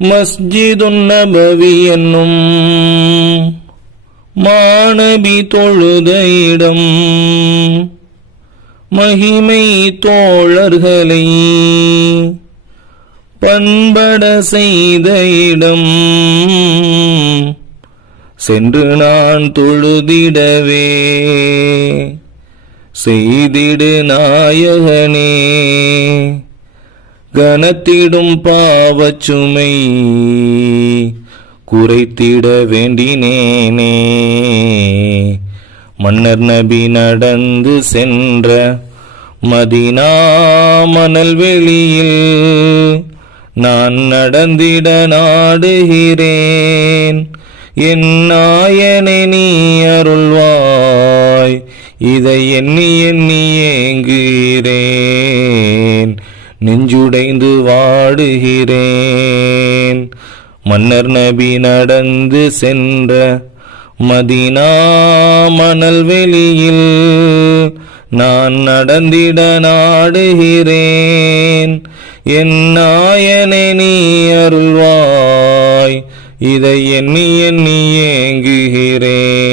மஸ்ஜிதுன் நபவி என்னும் மாநபி தொழுத இடம், மகிமை தோழர்களை பண்பட செய்த இடம், சென்று நான் தொழுதிடவே செய்திடு நாயகனே, கனத்திடும் பாவச்சுமை குறைத்திட வேண்டினேனே. மன்னர் நபி நடந்து சென்ற மதீனா மணல் வெளியில் நான் நடந்திட நாடுகிறேன். என் நாயனை நீ அருள்வாய், இதை எண்ணி எண்ணி ஏங்குகிறேன், நெஞ்சுடைந்து வாடுகிறேன். மன்னர் நபி நடந்து சென்ற மதீனா மணல் வெளியில் நான் நடந்திட நாடுகிறேன். என் நாயனை நீ அருள்வாய், இதை எண்ணி எண்ணி ஏங்குகிறேன்.